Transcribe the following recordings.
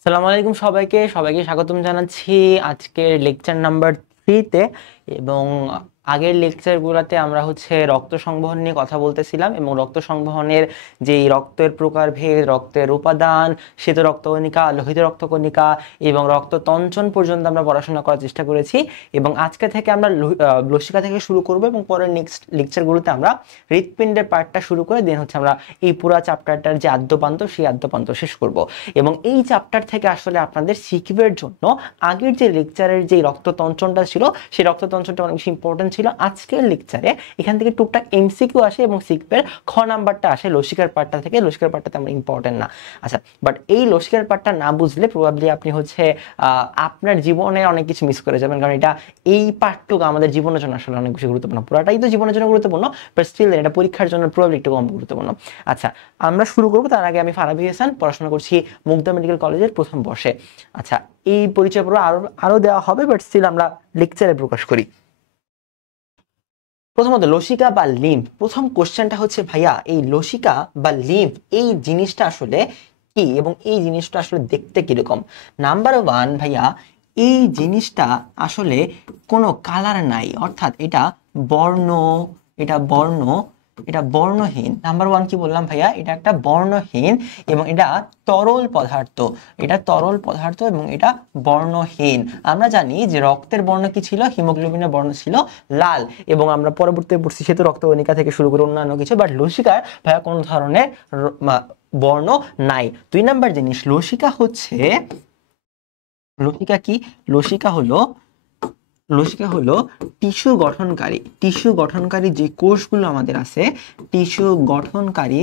আসসালামু আলাইকুম সবাইকে সবাইকে স্বাগতম জানাচ্ছি আজকের লেকচার নাম্বার 3-তে। এবং আগের লেকচারগুলোতে আমরা রক্ত সংবহন নিয়ে কথা বলতেছিলাম এবং রক্ত সংবহনের যে রক্তের প্রকারভেদ, রক্তের উপাদান, শ্বেত রক্তকণিকা, লোহিত রক্তকণিকা এবং রক্ততঞ্চন পর্যন্ত আমরা পড়াশোনা করার চেষ্টা করেছি। এবং আজকে থেকে আমরা লসিকা থেকে শুরু করব এবং পরের নেক্সট লেকচারগুলোতে আমরা হৃৎপিণ্ডের পার্টটা শুরু করে দেন আমরা এই পুরো চ্যাপ্টারটার যে আদ্যপান্ত সেই আদ্যপান্ত শেষ করব। এবং এই চ্যাপ্টার থেকে আসলে আপনাদের সিকিউর জন্য আগের যে লেকচারের যে রক্ততঞ্চনটা ছিল সেই রক্ততঞ্চনটা অনেক বেশি ইম্পর্টেন্ট ছিল। আজকের লেকচারে এখান থেকে টুকটাক এমসিকিউ আসে এবং সিকিউর খ নাম্বারটা আসে লসিকার পার্টটা থেকে। লসিকার পার্টটা তেমন ইম্পর্টেন্ট না। আচ্ছা, বাট এই লসিকার পার্টটা না বুঝলে প্রবাবলি আপনি আপনার জীবনে অনেক কিছু মিস করে যাবেন, কারণ এই পার্টটুকু আমাদের জীবনের জন্য আসলে অনেক বেশি গুরুত্বপূর্ণ। পুরাটাই তো জীবনের জন্য গুরুত্বপূর্ণ, বাট স্টিল এটা পরীক্ষার জন্য প্রবাবলি একটু কম গুরুত্বপূর্ণ। আচ্ছা, আমরা শুরু করবো। তার আগে আমি ফারাবি হাসান, পড়াশোনা করছি মুগদা মেডিকেল কলেজের প্রথম বর্ষে। আচ্ছা, এই পরিচয় পর্ব আরো দেওয়া হবে, বাট স্টিল আমরা লেকচারে প্রকাশ করি। প্রথমত লসিকা বা লিম্ফ। প্রথম কোশ্চেনটা হচ্ছে, ভাইয়া এই লসিকা বা লিম্ফ এই জিনিসটা আসলে কি এবং এই জিনিসটা আসলে দেখতে কিরকম? নাম্বার 1, ভাইয়া এই জিনিসটা আসলে কোনো কালার নাই, অর্থাৎ এটা বর্ণ বর্ণহীন। নাম্বার 1 কি বললাম ভাইয়া? এটা একটা বর্ণহীন এবং এটা তরল পদার্থ। এটা তরল পদার্থ এবং এটা বর্ণহীন। আমরা জানি যে রক্তের বর্ণ কি ছিল? হিমোগ্লোবিনের বর্ণ ছিল লাল, এবং আমরা পরবর্তীতে পড়ছি শ্বেত রক্তকণিকা থেকে শুরু করে অন্যান্য কিছু। বাট লসিকার ভাইয়া কোনো ধরনের বর্ণ নাই। 2 নাম্বার জিনিস, লসিকা কি? লসিকা হলো টিস্যু গঠনকারী যে কোষগুলো আমাদের আছে, টিস্যু গঠনকারী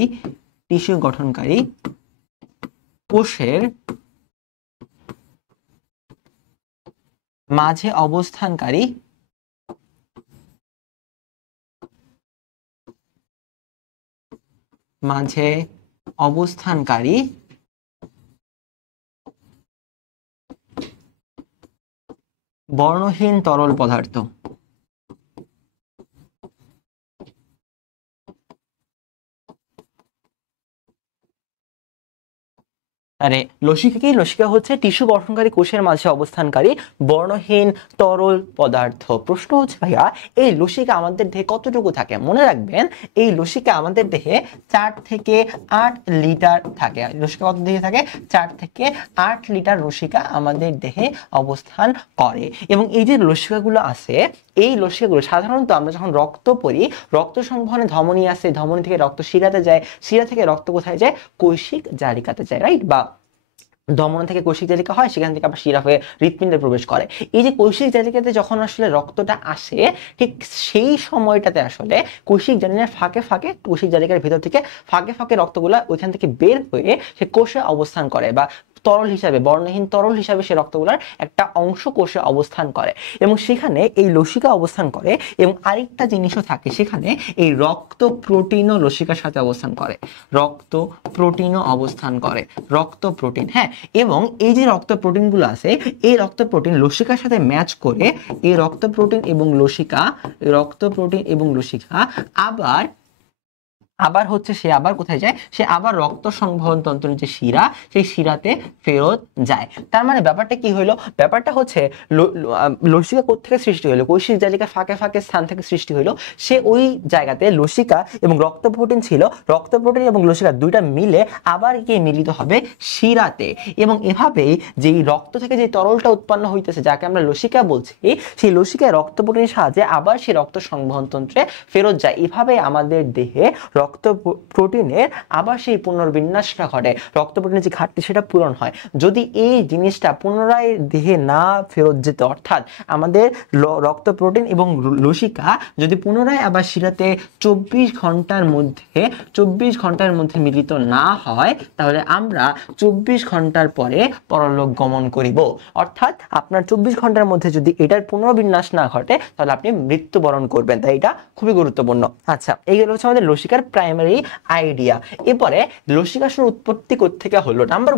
কোষের মাঝে অবস্থানকারী বর্ণহীন তরল পদার্থ। আরে লসিকা কি? লসিকা হচ্ছে টিস্যু গঠনকারী কোষের মাঝে অবস্থানকারী বর্ণহীন তরল পদার্থ। প্রশ্ন হচ্ছে, ভাইয়া এই লসিকা আমাদের দেহে কতটুকু থাকে? মনে রাখবেন, এই লসিকা আমাদের দেহে 4 থেকে 8 লিটার থাকে। লসিকা কত দেহে থাকে? 4 থেকে 8 লিটার লসিকা আমাদের দেহে অবস্থান করে। এবং এই যে লসিকাগুলো আছে, এই লসিকাগুলো সাধারণত আমরা যখন রক্ত পড়ি, রক্ত সংবহনে ধমনী আছে, ধমনী থেকে রক্ত শিরাতে যায়, শিরা থেকে রক্ত কোথায় যায়? কৈশিক জালিকাতে যায়, রাইট? বা ধমনী থেকে কৈশিক জালিকা হয়, সেখান থেকে আবার শিরা হয়ে হৃৎপিণ্ডে প্রবেশ করে। এই যে কৈশিক জালিকাতে যখন আসলে রক্তটা আসে, ঠিক সেই সময়টাতে আসলে কৈশিক জালিকার কৈশিক জালিকার ভিতর থেকে ফাঁকে ফাঁকে রক্তগুলা ওইখান থেকে বের হয়ে সে কোষে অবস্থান করে, বা তরল হিসাবে, বর্ণহীন তরল হিসাবে সে রক্তগুলার একটা অংশ কোষে অবস্থান করে। এবং সেখানে এই লসিকা অবস্থান করে। এবং আরেকটা জিনিসও থাকে সেখানে, এই রক্ত প্রোটিনও লসিকার সাথে অবস্থান করে। রক্ত প্রোটিন, হ্যাঁ। এবং এই যে রক্ত প্রোটিনগুলো আছে, এই রক্ত প্রোটিন লসিকার সাথে ম্যাচ করে এই রক্ত প্রোটিন এবং লসিকা আবার সে আবার কোথায় যায়? সে আবার রক্ত সংবহন তন্ত্রের যে শিরা, সেই শিরাতে ফেরত যায়। তার মানে ব্যাপারটা কি হইলো? ব্যাপারটা হচ্ছে লসিকা কোত্থেকে সৃষ্টি হলো? কৈশিক জালিকা ফাঁকে ফাঁকে স্থান থেকে সৃষ্টি হইলো। সে ওই জায়গাতে লসিকা এবং রক্ত প্রোটিন ছিল, রক্ত প্রোটিন এবং লসিকা দুইটা মিলে আবার গিয়ে মিলিত হবে শিরাতে। এবং এভাবেই যে রক্ত থেকে যে তরলটা উৎপন্ন হইতেছে, যাকে আমরা লসিকা বলছি, সেই লসিকা রক্ত প্রোটিনের সাহায্যে আবার সেই রক্ত সংবহন তন্ত্রে ফেরত যায়। এভাবে আমাদের দেহে রক্ত প্রোটিনের আবার সেই পুনর্বিন্যাসটা ঘটে, রক্ত প্রোটিনের যে ঘাটতি সেটা পূরণ হয়। যদি এই জিনিসটা পুনরায় দেহে না ফেরত যেত, অর্থাৎ আমাদের রক্ত প্রোটিন এবং লসিকা যদি পুনরায় আবার শিরাতে 24 ঘন্টার মধ্যে মিলিত না হয়, তাহলে আমরা 24 ঘন্টার পরে পরলোক গমন করিব। অর্থাৎ আপনার 24 ঘন্টার মধ্যে যদি এটার পুনর্বিন্যাস না ঘটে, তাহলে আপনি মৃত্যুবরণ করবেন। তাই এটা খুবই গুরুত্বপূর্ণ। আচ্ছা, এইগুলো হচ্ছে আমাদের লসিকার প্রাইমারি আইডিয়া। এরপরে লসিকার উৎপত্তি কোত্থেকে হলো? নাম্বার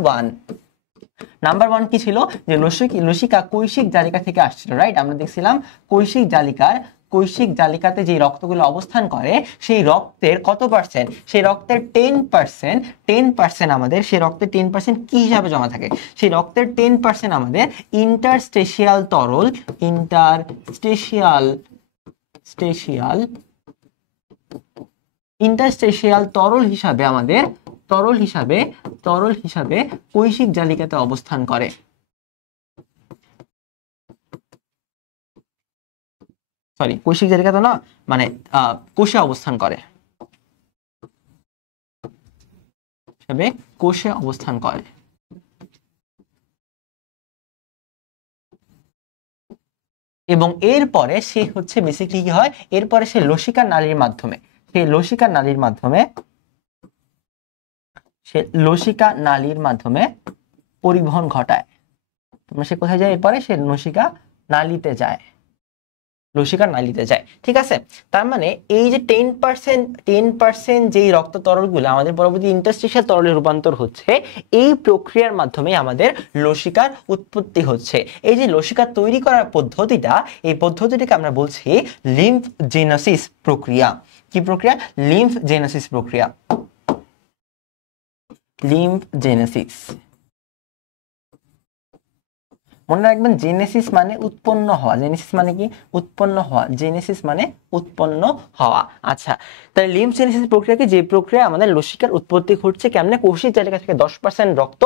ওয়ান কি ছিল? যে লসিকা কৈশিক জালিকা থেকে আসছিল, রাইট? আমরা দেখছিলাম কৈশিক জালিকার কৈশিক জালিকাতে যে রক্তগুলো অবস্থান করে সেই রক্তের কত পার্সেন্ট, সেই রক্তের 10% আমাদের, সেই রক্তের 10% কি হিসাবে জমা থাকে, সেই রক্তের 10% আমাদের ইন্টারস্টেশিয়াল তরল, ইন্টারস্টেশিয়াল তরল হিসাবে আমাদের, তরল হিসাবে কৈশিক জালিকাতে অবস্থান করে। সরি, কৈশিক জালিকাতে না, মানে কোষে অবস্থান করে, কোষে অবস্থান করে। এবং এরপরে সে হচ্ছে বেসিক্যালি কি হয়, এরপরে সে লসিকা নালীর মাধ্যমে, লসিকা নালীর মাধ্যমে পরিবহন ঘটায়। তোমরা সে কোথায় যায়, এরপরে সে লসিকা নালীতে যায়, ঠিক আছে। তার মানে এই যে 10% যেই রক্ত তরলগুলো আমাদের পরবর্তী ইন্টারস্টিশিয়াল তরলে রূপান্তর হচ্ছে, এই প্রক্রিয়ার মাধ্যমে আমাদের লসিকার উৎপত্তি হচ্ছে। এই যে লসিকা তৈরি করার পদ্ধতিটা, এই পদ্ধতিটাকে আমরা বলছি লিম্ফজেনেসিস প্রক্রিয়া। কি প্রক্রিয়া? লিম্ফজেনেসিস প্রক্রিয়া, লিম্ফজেনেসিস। মনে রাখবেন জেনেসিস মানে উৎপন্ন হওয়া, জেনেসিস মানে কি? উৎপন্ন হওয়া, জেনেসিস মানে উৎপন্ন হওয়া। আচ্ছা, তাহলে লিম্ফজেনেসিস প্রক্রিয়া কি? যে প্রক্রিয়া আমাদের লসিকার উৎপত্তি ঘটছে কেমনে? কোষিক জালিকা থেকে 10% রক্ত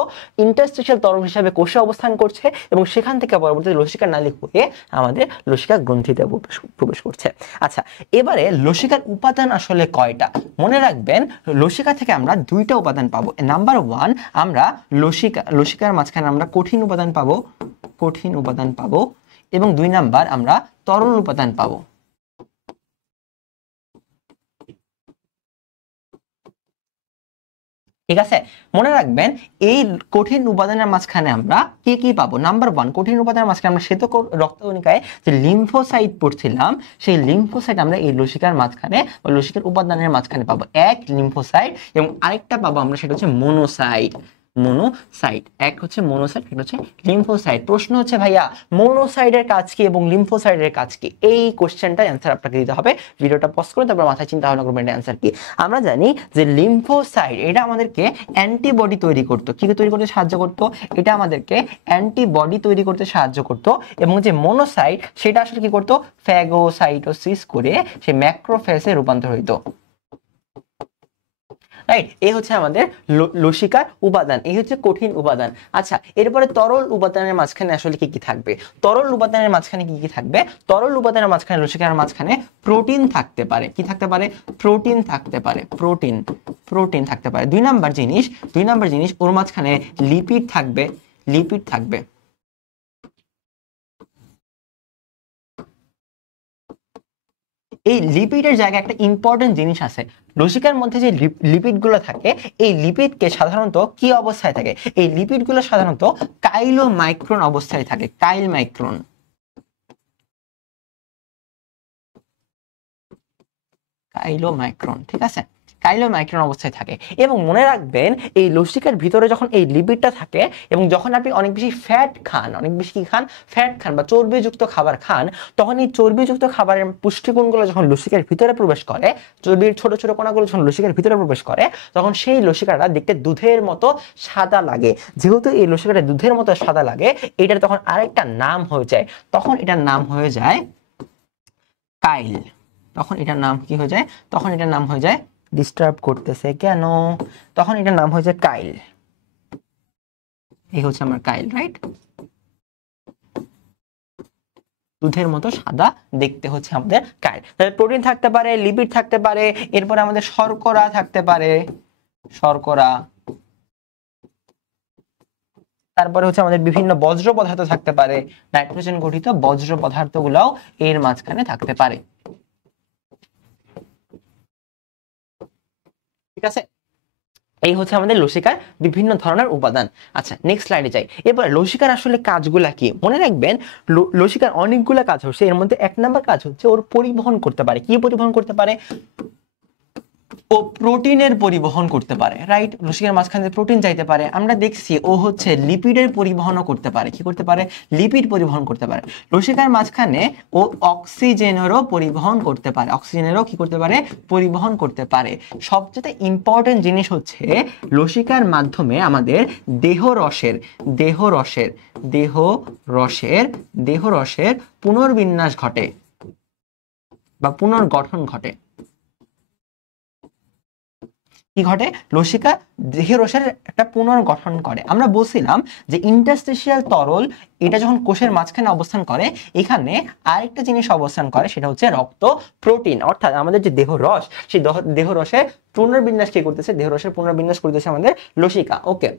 ইন্টারস্টিশিয়াল তরল হিসাবে কোষে অবস্থান করছে এবং সেখান থেকে পরবর্তীতে লসিকা নালী হয়ে আমাদের লসিকা গ্রন্থিতে প্রবেশ করছে। আচ্ছা, এবারে লসিকার উপাদান আসলে কয়টা? মনে রাখবেন লসিকা থেকে আমরা দুইটা উপাদান পাবো। নাম্বার 1, আমরা লসিকার মাঝখানে আমরা কঠিন উপাদান পাবো, এবং 2 নাম্বার আমরা তরল উপাদান পাবো। ঠিক আছে, মনে রাখবেন এই কঠিন উপাদানের মাঝখানে আমরা কি কি পাবো? নাম্বার 1, কঠিন উপাদানের মাঝখানে আমরা শ্বেত রক্তকণিকায় যে লিম্ফোসাইট পড়ছিলাম, সেই লিম্ফোসাইট আমরা এই লসিকার মাঝখানে, লসিকার উপাদানের মাঝখানে পাবো, এক লিম্ফোসাইট, এবং আরেকটা পাবো আমরা, সেটা হচ্ছে মোনোসাইট। এক হচ্ছে মোনোসাইট, এটা হচ্ছে লিম্ফোসাইট। প্রশ্ন হচ্ছে ভাইয়া মোনোসাইটের কাজ কি এবং লিম্ফোসাইটের কাজ কি? এই কোশ্চেনটা অ্যান্সার আপনাকে দিতে হবে। ভিডিওটা পজ করে তারপর মাথায় চিন্তা ভাবনা করবেন এটা অ্যান্সার কি। আমরা জানি যে লিম্ফোসাইট এটা আমাদেরকে অ্যান্টিবডি তৈরি করতো। কি তৈরি করতে সাহায্য করতো? এটা আমাদেরকে অ্যান্টিবডি তৈরি করতে সাহায্য করতো। এবং যে মোনোসাইট সেটা আসলে কি করতো? ফ্যাগোসাইটোসিস করে সে ম্যাক্রোফেজে রূপান্তর হইতো। রাইট, এই হচ্ছে আমাদের লসিকার উপাদান, এই হচ্ছে কঠিন উপাদান। আচ্ছা, এরপরে তরল উপাদানের মাঝখানে আসলে কি কি থাকবে? তরল উপাদানের মাঝখানে কি কি থাকবে? তরল উপাদানের মাঝখানে, লসিকার মাঝখানে প্রোটিন থাকতে পারে। কি থাকতে পারে? প্রোটিন থাকতে পারে, প্রোটিন থাকতে পারে। 2 নাম্বার জিনিস ওর মাঝখানে লিপিড থাকবে। এই লিপিডের জায়গায় একটা ইম্পর্টেন্ট জিনিস আছে। লসিকার মধ্যে যে লিপিডগুলো থাকে, এই লিপিডকে সাধারণত কি অবস্থায় থাকে? এই লিপিডগুলো সাধারণত কাইলোমাইক্রন অবস্থায় থাকে, কাইলমাইক্রন। ঠিক আছে, কাইলোমাইক্রন অবস্থায় থাকে। এবং মনে রাখবেন এই লসিকার ভিতরে যখন এই লিপিডটা থাকে এবং যখন আপনি অনেক বেশি ফ্যাট খান, ফ্যাট খান বা চর্বিযুক্ত খাবার খান, তখন এই চর্বিযুক্ত খাবারের পুষ্টিগুণগুলো যখন লসিকার ভিতরে প্রবেশ করে, চর্বির ছোট ছোট কণাগুলো যখন লসিকার ভিতরে প্রবেশ করে, তখন সেই লসিকাটা দেখতে দুধের মতো সাদা লাগে। যেহেতু এই লসিকাটা দুধের মতো সাদা লাগে, এটার তখন আরেকটা নাম হয়ে যায়, তখন এটার নাম হয়ে যায় কাইল। তখন এটার নাম কি হয়ে যায়? তখন এটার নাম হয়ে যায়, ডিস্টার্ব করতেছে কেন? তখন এটার নাম হয়ে যায় কাইল। এই হচ্ছে আমার কাইল, রাইট? দুধের মতো সাদা দেখতে হচ্ছে আমাদের কাইল। তাহলে প্রোটিন থাকতে পারে, লিপিড থাকতে পারে, এরপরে আমাদের শর্করা থাকতে পারে, শর্করা। তারপরে হচ্ছে আমাদের বিভিন্ন বজ্র পদার্থ থাকতে পারে, নাইট্রোজেন গঠিত বজ্র পদার্থগুলোও এর মাঝখানে থাকতে পারে। ঠিক আছে, এই হচ্ছে আমাদের লসিকার বিভিন্ন ধরনের উপাদান। আচ্ছা, নেক্সট স্লাইডে যাই। এবার লসিকার আসলে কাজগুলা কি? মনে রাখবেন লসিকার অনেকগুলো কাজ হচ্ছে, এর মধ্যে 1 নাম্বার কাজ হচ্ছে ওর পরিবহন করতে পারে। কি পরিবহন করতে পারে? ও প্রোটিনের পরিবহন করতে পারে, রাইট? লসিকার মাঝখানে প্রোটিন যাইতে পারে। আমরা দেখছি ও হচ্ছে লিপিডের পরিবহনও করতে পারে। কি করতে পারে? লিপিড পরিবহন করতে পারে। লসিকার মাঝখানে ও অক্সিজেনেরও পরিবহন করতে পারে, অক্সিজেনেরও কি করতে পারে? পরিবহন করতে পারে। সবচেয়ে ইম্পর্টেন্ট জিনিস হচ্ছে লসিকার মাধ্যমে আমাদের দেহরসের পুনর্বিন্যাস ঘটে বা পুনর্গঠন ঘটে। কি ঘটে? লসিকা দেহরসের একটা পুনর্গঠন করে। আমরা বলছিলাম যে ইন্টারস্টিশিয়াল তরল এটা যখন কোষের মাঝখানে অবস্থান করে, এখানে আরেকটা জিনিস অবস্থান করে, সেটা হচ্ছে রক্ত প্রোটিন। অর্থাৎ আমাদের যে দেহরস, সেই দেহরসের পুনর্বিন্যাস কি করতেছে? দেহরসের পুনর্বিন্যাস করতেছে আমাদের লসিকা। ওকে,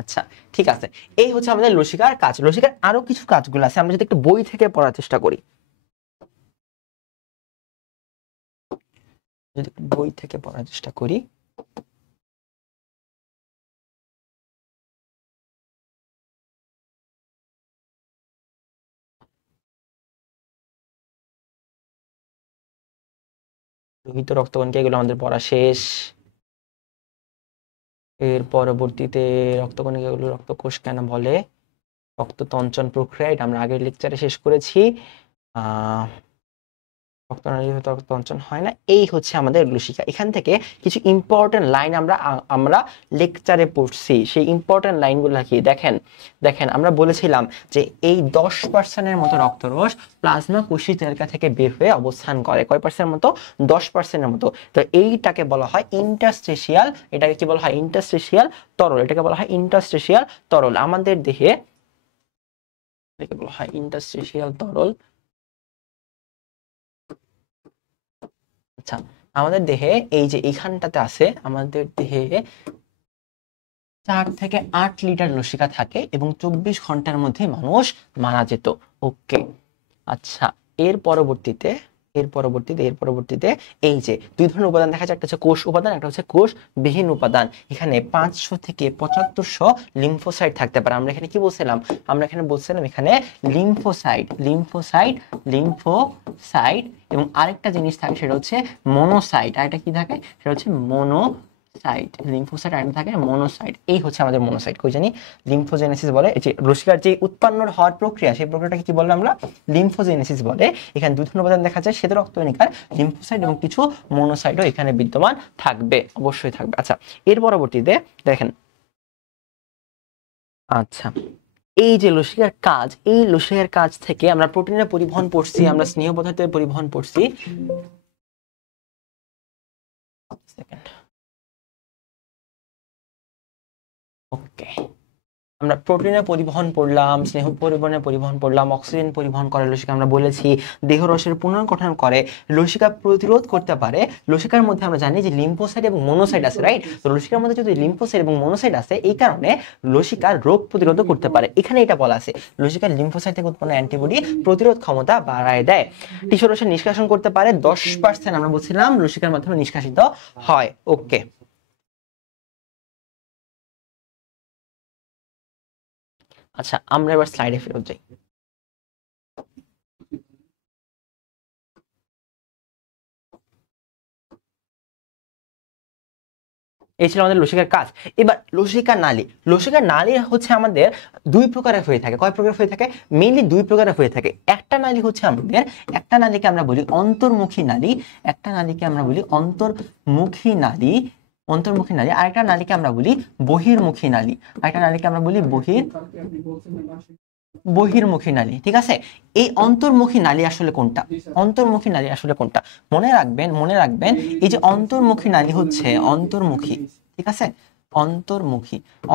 আচ্ছা, ঠিক আছে। এই হচ্ছে আমাদের লসিকার কাজ। লসিকার আরো কিছু কাজগুলো আছে, আমরা যদি একটু বই থেকে পড়ার চেষ্টা করি, যদি একটু বই থেকে পড়ার চেষ্টা করি। লোহিত রক্তকণিকা, এগুলো আমাদের পড়া শেষ। এর পরবর্তীতে রক্তকণিকাগুলো রক্তকোষ কেন বলে, রক্ততঞ্চন প্রক্রিয়া, এটা আমরা আগের লেকচারে শেষ করেছি। রক্তনালীতে রক্ততঞ্চন হয় না। এই হচ্ছে আমাদের লসিকা। এখান থেকে কিছু ইম্পর্টেন্ট লাইন আমরা লেকচারে পড়ছি। সেই ইম্পর্টেন্ট লাইনগুলো কি দেখেন, আমরা বলেছিলাম যে এই 10% মতো রক্তরস প্লাজমা কোষীয় তালিকা থেকে বের হয়ে অবস্থান করে। কয় পার্সেন্টের মতো? 10%-এর মতো। তো এইটাকে বলা হয় ইন্টারস্টিশিয়াল। এটাকে কি বলা হয়? ইন্টারস্টিশিয়াল তরল। এটাকে বলা হয় ইন্টারস্টিশিয়াল তরল। আমাদের দেহে এটাকে বলা হয় ইন্টারস্টিশিয়াল তরল। আচ্ছা, আমাদের দেহে এই যে এইখানটাতে আছে, আমাদের দেহে 4 থেকে 8 লিটার লসিকা থাকে এবং 24 ঘন্টার মধ্যে মানুষ মারা যেত। ওকে, আচ্ছা, এর পরবর্তীতে এই যে দুই ধরনের উপাদান দেখা যায়, একটা হচ্ছে কোষ উপাদান, একটা হচ্ছে কোষবিহীন উপাদান। এখানে 500 থেকে 7500 লিম্ফোসাইট থাকতে পারে। আমরা এখানে কি বলছিলাম? এখানে লিম্ফোসাইট এবং আরেকটা জিনিস থাকে, সেটা হচ্ছে মনোসাইট। আরেকটা কি থাকে? সেটা হচ্ছে মনোসাইট। লিম্ফোসাইট আরেকটা থাকে মনোসাইট। এই হচ্ছে আমাদের মনোসাইট। কই জানি লিম্ফোজেনেসিস বলে। এই যে লসিকার যে উৎপন্ন হওয়ার প্রক্রিয়া, সেই প্রক্রিয়াটাকে কি বললাম আমরা? লিম্ফোজেনেসিস বলে। এখানে দুই ধরনের উপাদান দেখা যায়, শ্বেত রক্তকণিকার লিম্ফোসাইট এবং কিছু মনোসাইটও এখানে বিদ্যমান থাকবে, অবশ্যই থাকবে। আচ্ছা, এর পরবর্তীতে দেখেন, আচ্ছা, এই যে লসিকার কাজ, এই লসিকার কাজ থেকে আমরা প্রোটিনের পরিবহন পড়ছি, আমরা স্নেহ পদার্থের পরিবহন পড়ছি। ওকে, আমরা প্রোটিনের পরিবহন পড়লাম, স্নেহ পরিবহনের পরিবহন পড়লাম, অক্সিজেন পরিবহন করে লসিকা। আমরা বলেছি দেহরসের পুনর্গঠন করে, লসিকা প্রতিরোধ করতে পারে। লসিকার মধ্যে আমরা জানি যে লিম্ফোসাইট এবং মনোসাইট আছে, রাইট? তো লসিকার মধ্যে যদি লিম্ফোসাইট এবং মনোসাইট আছে, এই কারণে লসিকা রোগ প্রতিরোধ করতে পারে। এখানে এটা বলা আছে, লসিকার লিম্ফোসাইট থেকে উৎপন্ন অ্যান্টিবডি প্রতিরোধ ক্ষমতা বাড়ায় দেয়। টিস্যু রসের নিষ্কাশন করতে পারে, 10% আমরা বলছিলাম লসিকার মাধ্যমে নিষ্কাশিত হয়। ওকে, আচ্ছা, আমরা এবার স্লাইডে ফেরত যাই। এই ছিল আমাদের লসিকার কাজ। এবার লসিকা নালী হচ্ছে আমাদের দুই প্রকারের হয়ে থাকে। কয় প্রকার হয়ে থাকে? মেইনলি দুই প্রকারের হয়ে থাকে। একটা নালী হচ্ছে আমাদের, একটা নালীকে আমরা বলি অন্তর্মুখী নালী, একটা নালীকে আমরা বলি অন্তর্মুখী নালী, আরেকটা নালীকে আমরা বলি বহির্মুখী নালী, আরেকটা নালীকে আমরা বলি বহির্মুখী নালী। ঠিক আছে, এই অন্তর্মুখী নালী আসলে কোনটা? মনে রাখবেন এই যে অন্তর্মুখী নালী হচ্ছে অন্তর্মুখী। ঠিক আছে,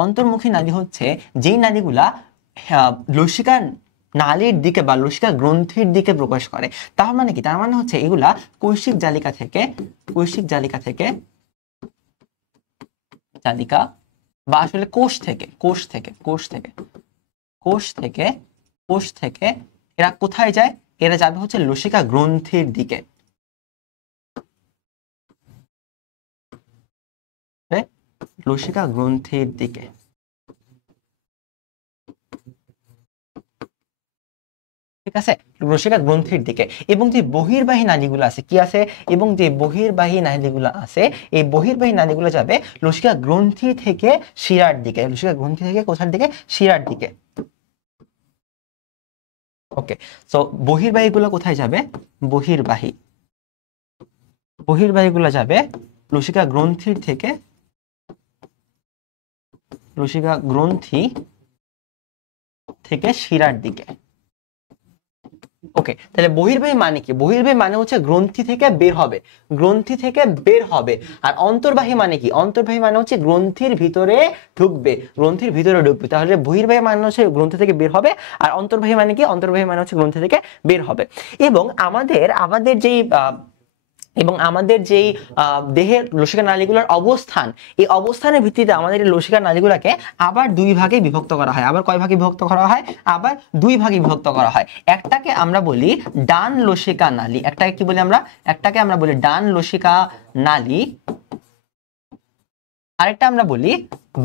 অন্তর্মুখী নালী হচ্ছে যেই নালীগুলা লসিকা নালীর দিকে বা লসিকা গ্রন্থির দিকে প্রকাশ করে। তার মানে কি? তার মানে হচ্ছে এগুলা কৈশিক জালিকা থেকে জালিকা বা আসলে কোষ থেকে এরা কোথায় যায়? এরা যাবে হচ্ছে লসিকা গ্রন্থির দিকে। লসিকা গ্রন্থির দিকে। ঠিক আছে, লসিকা গ্রন্থির দিকে। এবং যে বহির্বাহী নালীগুলো আছে কি আছে, এবং যে বহির্বাহী নালীগুলো আছে, এই বহির্বাহী নালীগুলো যাবে লসিকা গ্রন্থি থেকে শিরার দিকে, লসিকা গ্রন্থি থেকে কোথার দিকে, শিরার দিকে। ওকে, সো বহির্বাহী গুলো কোথায় যাবে, বহির্বাহী, বহির্বাহী গুলো যাবে লসিকা গ্রন্থির থেকে, লসিকা গ্রন্থি থেকে শিরার দিকে। ওকে, তাহলে বহির্বাহী মানে কি, বহির্বাহী মানে হচ্ছে গ্রন্থি থেকে বের হবে, গ্রন্থি থেকে বের হবে। আর অন্তর্বাহী মানে কি, অন্তর্বাহী মানে হচ্ছে গ্রন্থির ভিতরে ঢুকবে, গ্রন্থির ভিতরে ঢুকবে। তাহলে বহির্বাহী মানে হচ্ছে গ্রন্থি থেকে বের হবে, আর অন্তর্বাহী মানে কি, অন্তর্বাহী মানে হচ্ছে গ্রন্থি থেকে বের হবে। এবং আমাদের আমাদের যেই এবং আমাদের যেই দেহের লসিকা নালীগুলোর অবস্থান, এই অবস্থানের ভিত্তিতে আমাদের এই লসিকা নালীগুলোকে আবার দুই ভাগে বিভক্ত করা হয়। আবার কয় ভাগে বিভক্ত করা হয়, আবার দুই ভাগে বিভক্ত করা হয়। একটাকে আমরা বলি ডান লসিকা নালী, একটাকে কি বলি আমরা, একটাকে আমরা বলি ডান লসিকা নালী, আরেকটা আমরা বলি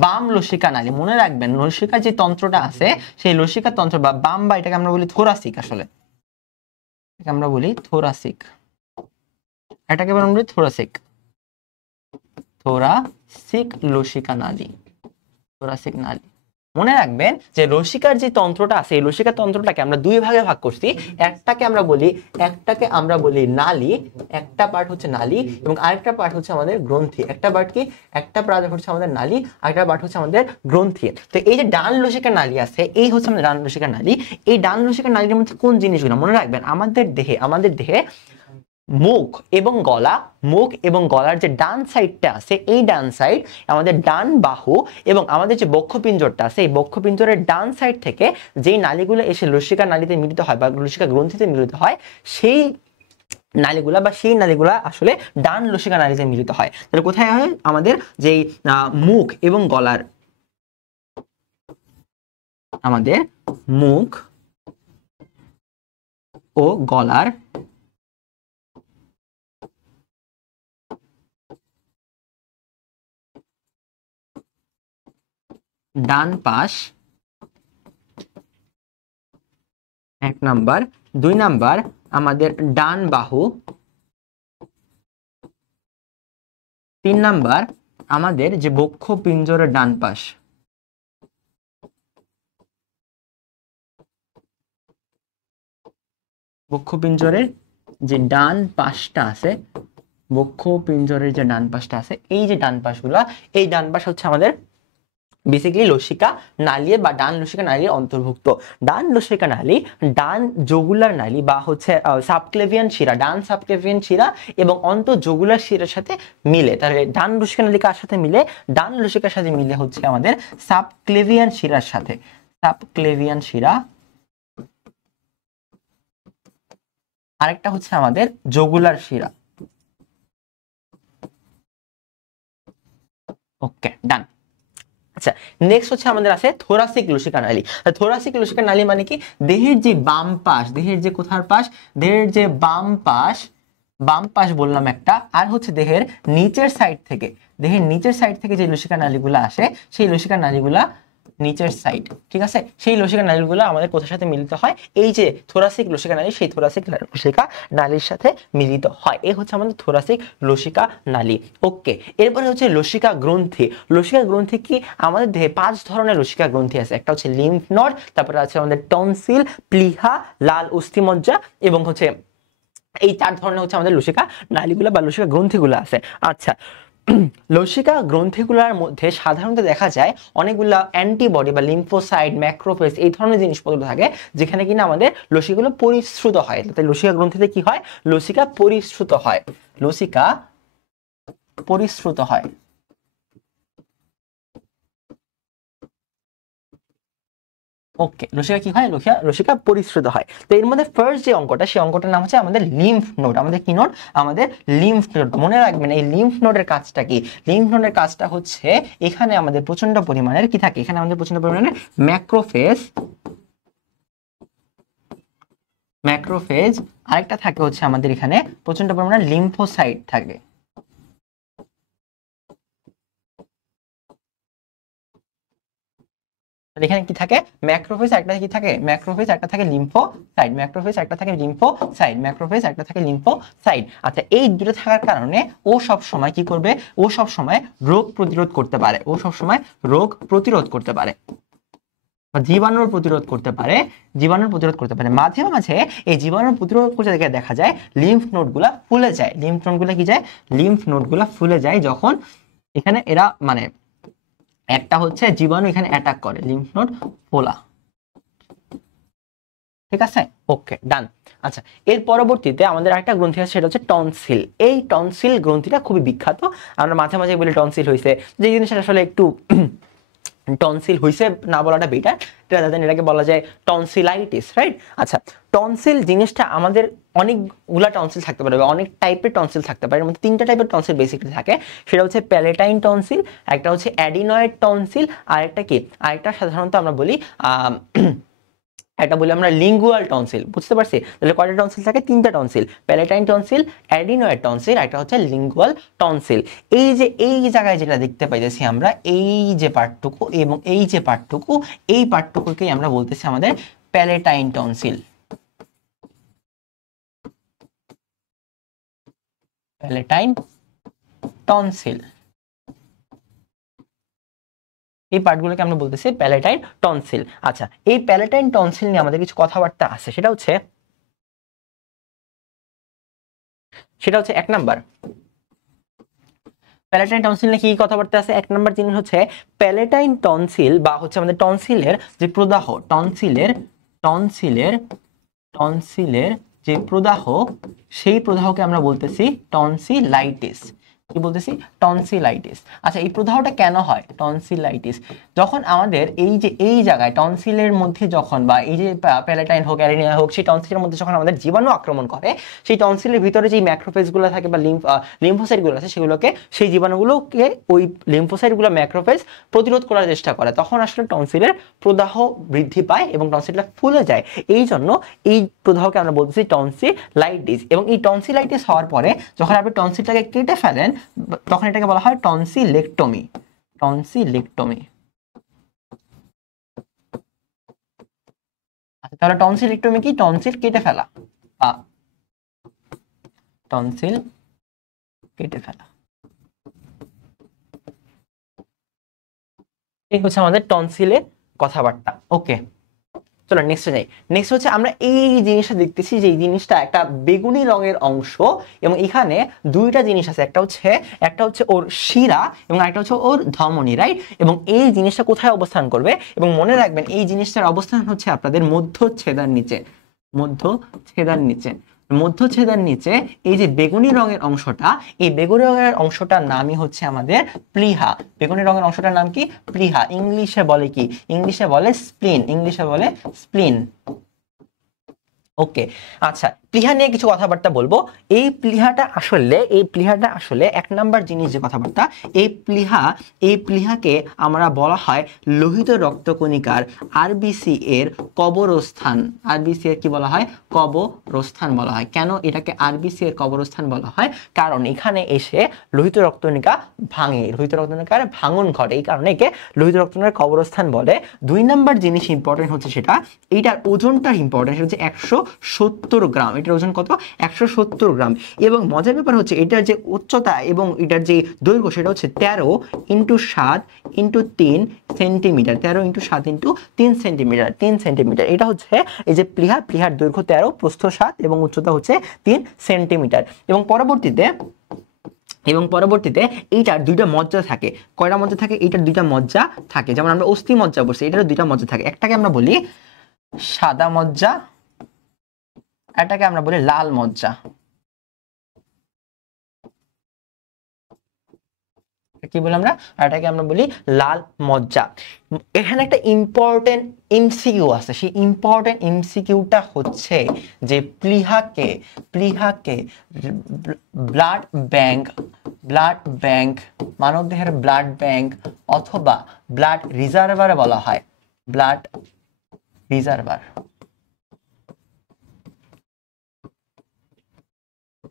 বাম লসিকা নালী। মনে রাখবেন লসিকা যে তন্ত্রটা আছে, সেই লসিকা তন্ত্র বা বাম, বা এটাকে আমরা বলি থোরাসিক, আসলে এটাকে আমরা বলি থোরাসিক, এটাকে আমরা বলি থোরাসিক, থোরাসিক লসিকা নালী, থোরাসিক নালী। মনে রাখবেন যে লসিকার যে তন্ত্রটা আছে, এই লসিকা তন্ত্রটাকে আমরা দুই ভাগে ভাগ করছি। একটাকে আমরা বলি নালী, একটা পার্ট হচ্ছে নালী, এবং আরেকটা পার্ট হচ্ছে আমাদের গ্রন্থি। একটা পার্ট কি, একটা পার্ট হচ্ছে আমাদের নালী, আরেকটা পার্ট হচ্ছে আমাদের গ্রন্থি। তো এই যে ডান লসিকা নালী আছে, এই হচ্ছে আমাদের ডান লসিকা নালী। এই ডান লসিকা নালীর মধ্যে কোন জিনিসগুলো মনে রাখবেন, আমাদের দেহে মুখ এবং গলা, মুখ এবং গলার যে ডান সাইডটা আছে, এই ডান সাইড, আমাদের ডান বাহু এবং আমাদের যে বক্ষপিঞ্জরটা আছে, এই বক্ষপিঞ্জরের ডান সাইড থেকে যেই নালীগুলো এসে লসিকা নালীতে মিলিত হয় বা লসিকা গ্রন্থিতে মিলিত হয়, সেই নালীগুলা বা সেই নালীগুলা আসলে ডান লসিকা নালীতে মিলিত হয়। তাহলে কোথায় হয়, আমাদের যেই মুখ এবং গলার, আমাদের মুখ ও গলার ডান পাশ, এক নাম্বার। দুই নাম্বার আমাদের ডান বাহু। তিন নাম্বার আমাদের যে বক্ষ পিঞ্জরের ডান পাশ, বক্ষ পিঞ্জরের যে ডান পাশটা আছে, বক্ষ পিঞ্জরের যে ডান পাশটা আছে, এই যে ডান পাশগুলা, এই ডান পাশ হচ্ছে আমাদের বেসিক্যালি লসিকা নালী বা ডান লসিকা নালীর অন্তর্ভুক্ত। ডান লসিকা নালী ডান জগুলার নালী বা হচ্ছে সাবক্লেভিয়ান শিরা, ডান সাবক্লেভিয়ান শিরা এবং অন্তঃজগুলার শিরার সাথে মিলে। তাহলে ডান লসিকা নালী কার সাথে মিলে, ডান লসিকার সাথে মিলে হচ্ছে আমাদের সাবক্লেভিয়ান শিরার সাথে, সাবক্লেভিয়ান শিরা। আরেকটা হচ্ছে আমাদের জগুলার শিরা। ওকে, ডান। আচ্ছা, নেক্সট হচ্ছে আমাদের আছে থোরাসিক লসিকা নালী। থোরাসিক লসিকা নালী মানে কি, দেহের যে বাম পাশ, দেহের যে কোথার পাশ, দেহের যে বাম পাশ, বাম পাশ বললাম একটা, আর হচ্ছে দেহের নিচের সাইড থেকে, দেহের নিচের সাইড থেকে যে লসিকা নালীগুলো আসে, সেই লসিকা নালীগুলা নিচের সাইড, ঠিক আছে, সেই লসিকা নালীগুলো আমাদের কোথার সাথে মিলিত হয়, এই যে থোরাসিক লসিকা নালী, সেই থোরাসিক লসিকা নালীর সাথে মিলিত হয়। এই হচ্ছে আমাদের থোরাসিক লসিকা নালী। ওকে, এরপরে হচ্ছে লসিকা গ্রন্থি। লসিকা গ্রন্থি কি, আমাদের দেহে 5 ধরনের লসিকা গ্রন্থি আছে। একটা হচ্ছে লিম্ফ নোড, তারপরে আছে আমাদের টনসিল, প্লিহা, লাল অস্থিমজ্জা, এবং হচ্ছে এই 4 ধরনের হচ্ছে আমাদের লসিকা নালীগুলো বা লসিকা গ্রন্থিগুলো আছে। আচ্ছা, লসিকা গ্রন্থিগুলোর মধ্যে সাধারণত দেখা যায় অনেকগুলো অ্যান্টিবডি বা লিম্ফোসাইট, ম্যাক্রোফেজ, এই ধরনের জিনিসপত্র থাকে, যেখানে কিনা আমাদের লসিকাগুলো পরিশ্রুত হয়। তাই লসিকা গ্রন্থিতে কি হয়, লসিকা পরিশ্রুত হয়, লসিকা পরিশ্রুত হয়। ওকে, লসিকা কি হয়, লসিকা পরিশ্রুত হয়। তো এর মধ্যে ফার্স্ট যে অঙ্কটা, সেই অঙ্কটার নাম হচ্ছে আমাদের লিম্ফ নোড। আমাদের কি নোড, আমাদের লিম্ফ নোড। মনে রাখবেন এই লিম্ফ নোডের কাজটা কি, লিম্ফ নোডের কাজটা হচ্ছে এখানে আমাদের প্রচন্ড পরিমাণের কি থাকে, এখানে আমাদের প্রচন্ড পরিমাণের ম্যাক্রোফেজ, ম্যাক্রোফেজ, আরেকটা থাকে হচ্ছে আমাদের এখানে প্রচন্ড পরিমাণের লিম্ফোসাইট থাকে। এখানে কি থাকে, ম্যাক্রোফেজ, একটা কি থাকে ম্যাক্রোফেজ, একটা থাকে লিম্ফোসাইট, ম্যাক্রোফেজ একটা থাকে লিম্ফোসাইট, ম্যাক্রোফেজ একটা থাকে লিম্ফোসাইট। আচ্ছা, এই দুটো থাকার কারণে ও সব সময় কি করবে, ও সব সময় রোগ প্রতিরোধ করতে পারে, ও সব সময় রোগ প্রতিরোধ করতে পারে, জীবাণুর প্রতিরোধ করতে পারে, জীবাণুর প্রতিরোধ করতে পারে। মাঝে মাঝে এই জীবাণুর প্রতিরোধ করতে দেখা যায় লিম্ফ নোডগুলা ফুলে যায়, লিম্ফ নোডগুলা কি যায়, লিম্ফ নোডগুলা ফুলে যায় যখন এখানে এরা মানে একটা হচ্ছে জীবাণু এখানে অ্যাটাক করে, লিম্ফ নোড ফোলা। ঠিক আছে, ওকে, ডান। আচ্ছা, এর পরবর্তীতে আমাদের একটা গ্রন্থি আছে, সেটা হচ্ছে টনসিল। এই টনসিল গ্রন্থিটা খুবই বিখ্যাত, আমরা মাঝে মাঝে বলি টনসিল হয়েছে, যে জিনিসটা আসলে একটু টনসিল হইছে না বলাটা বেটার, এটাকে বলা যায় টনসিলাইটিস, রাইট? আচ্ছা, টনসিল জিনিসটা আমাদের অনেকগুলা টনসিল থাকতে পারে, অনেক টাইপের টনসিল থাকতে পারে, এর মধ্যে 3টা টাইপের টনসিল বেসিক্যালি থাকে। সেটা হচ্ছে প্যালেটাইন টনসিল, একটা হচ্ছে অ্যাডিনয়েড টনসিল, আর একটা কি, আরেকটা সাধারণত আমরা বলি একটা বলি আমরা লিঙ্গুয়াল টনসিল। বুঝতে পারছি? তাহলে কয়টা টনসিল থাকে? 3টা tonsil, palatine tonsil, adenoid tonsil, একটা হচ্ছে লিঙ্গুয়াল টনসিল। এই যে এই জায়গায় যেটা দেখতে পাইতেছি আমরা, এই যে পার্টটুকু এবং এই যে পার্টটুকু, এই পার্টটুকুকেই আমরা বলতেছি আমাদের প্যালেটাইন টনসিল, প্যালেটাইন টনসিল। এই পার্টগুলোকে আমরা বলতেছি প্যালেটাইন টনসিল। আচ্ছা, এই প্যালেটাইন টনসিল নিয়ে আমাদের কিছু কথাবার্তা আছে, সেটা হচ্ছে 1 নাম্বার, প্যালেটাইন টনসিল নিয়ে কি কথাবার্তা আছে? 1 নাম্বার জিনিস হচ্ছে প্যালেটাইন টনসিল বা হচ্ছে আমাদের টনসিলের যে প্রদাহ, টনসিলের যে প্রদাহ, সেই প্রদাহকে আমরা বলতেছি টনসিলাইটিস। কি বলতেছি? টনসিলাইটিস। আচ্ছা, এই প্রদাহটা কেন হয় টনসিলাইটিস? যখন আমাদের এই যে এই জায়গায় টনসিলের মধ্যে যখন, বা এই যে প্যালেটাইন হোক অ্যারিনিয়া হোক, সেই টনসিলের মধ্যে যখন আমাদের জীবাণু আক্রমণ করে, সেই টনসিলের ভিতরে যে ম্যাক্রোফেজগুলো থাকে বা লিম্ফোসাইটগুলো আছে, সেগুলোকে, সেই জীবাণুগুলোকে ওই লিম্ফোসাইটগুলো ম্যাক্রোফেজ প্রতিরোধ করার চেষ্টা করে। তখন আসলে টনসিলের প্রদাহ বৃদ্ধি পায় এবং টনসিলটা ফুলে যায়। এই জন্য এই প্রদাহকে আমরা বলতেছি টনসিলাইটিস। এবং এই টনসিলাইটিস হওয়ার পরে যখন আপনি টনসিলটাকে কেটে ফেলেন, তখন এটাকে বলা হয় টনসিলেক্টমি, টনসিলেক্টমি। আচ্ছা, তাহলে টনসিলেক্টমি কি? টনসিল কেটে ফেলা, টনসিল কেটে ফেলা। এই হচ্ছে আমাদের টনসিলের কথাবার্তা। ওকে, চলো নেক্সটে যাই। নেক্সট হচ্ছে আমরা এই জিনিসটা দেখতেছি, যে এই জিনিসটা একটা বেগুনি রঙের অংশ, এবং এখানে 2টা জিনিস আছে, একটা হচ্ছে ওর শিরা এবং একটা হচ্ছে ওর ধমনী, রাইট? এবং এই জিনিসটা কোথায় অবস্থান করবে? এবং মনে রাখবেন, এই জিনিসটার অবস্থান হচ্ছে আপনাদের মধ্যচ্ছেদার নিচে, মধ্যচ্ছেদার নিচে, মধ্যচ্ছেদার নিচে। এই যে বেগুনি রঙের অংশটা, এই বেগুনি রঙের অংশটার নামই হচ্ছে আমাদের প্লিহা। বেগুনি রঙের অংশটার নাম কি? প্লিহা। ইংলিশে বলে কি? ইংলিশে বলে স্প্লিন, ইংলিশে বলে স্প্লিন। ওকে, আচ্ছা, প্লিহা নিয়ে কিছু কথাবার্তা বলবো। এই প্লিহাটা আসলে 1 নাম্বার জিনিস যে কথাবার্তা, এই প্লিহাকে আমরা বলা হয় লোহিত রক্তকণিকার আরবিসি এর কবরস্থান। আরবিসি এর কি বলা হয়? কবরস্থান বলা হয়। কেন এটাকে আরবিসি এর কবরস্থান বলা হয়? কারণ এখানে এসে লোহিত রক্তকণিকা ভাঙে, লোহিত রক্তকণিকার ভাঙন ঘটে, এই কারণে একে লোহিত রক্তকণিকার কবরস্থান বলে। 2 নাম্বার জিনিস ইম্পর্টেন্ট হচ্ছে সেটা, এইটার ওজনটা ইম্পর্টেন্ট, হচ্ছে 170 গ্রাম। এটার ওজন কত? 170 গ্রাম। এবং মজার ব্যাপার হচ্ছে এটার যে উচ্চতা এবং এটার যে দৈর্ঘ্য, সেটা হচ্ছে 13 × 7 × 3 সেন্টিমিটার, 13 × 7 × 3 সেন্টিমিটার, 3 সেন্টিমিটার। এটা হচ্ছে এই যে প্লিহার দৈর্ঘ্য 13, প্রস্থ 7 এবং উচ্চতা হচ্ছে 3 সেন্টিমিটার। এবং পরবর্তীতে এইটার 2টা মজ্জা থাকে। কয়টা মজ্জা থাকে? এইটার 2টা মজ্জা থাকে। যেমন আমরা অস্থি মজ্জা বলছি, এটার 2টা মজ্জা থাকে। একটাকে আমরা বলি সাদা মজ্জা, এটাকে আমরা বলি লাল মজ্জা। কি বলি আমরা? এটাকে আমরা বলি লাল মজ্জা। এখানে একটা ইম্পর্টেন্ট এমসিকিউ আছে, সেই ইম্পর্টেন্ট এমসিকিউটা হচ্ছে যে প্লিহাকে ব্লাড ব্যাংক, মানবদেহের ব্লাড ব্যাংক অথবা ব্লাড রিজার্ভার বলা হয়, ব্লাড রিজার্ভার।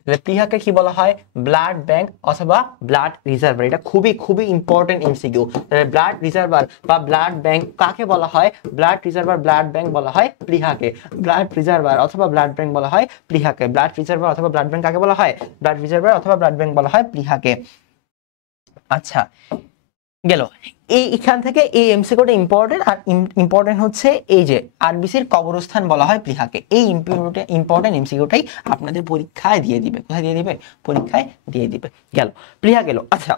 তাহলে প্লীহাকে কি বলা হয়? ব্লাড ব্যাংক অথবা ব্লাড রিজার্ভার। এটা খুবই খুবই ইম্পর্টেন্ট এমসিকিউ। তাহলে ব্লাড রিজার্ভার বা ব্লাড ব্যাংক কাকে বলা হয়? ব্লাড রিজার্ভার ব্লাড ব্যাংক বলা হয় প্লীহাকে। ব্লাড রিজার্ভার অথবা ব্লাড ব্যাংক বলা হয় প্লীহাকে। ব্লাড রিজার্ভার অথবা ব্লাড ব্যাংক কাকে বলা হয়? ব্লাড রিজার্ভার অথবা ব্লাড ব্যাংক বলা হয় প্লীহাকে। আচ্ছা, গেল। এখান থেকে এই এমসিকিউটা ইম্পর্টেন্ট। আর ইম্পর্টেন্ট হচ্ছে এই যে আরবিসির কবরস্থান বলা হয় প্লীহাকে। এই ইম্পর্টেন্ট এমসিকিউটাই আপনাদের পরীক্ষায় দিয়ে দিবে। কোথায় দিয়ে দিবে? পরীক্ষায় দিয়ে দিবে। গেল, প্লীহা গেল। আচ্ছা,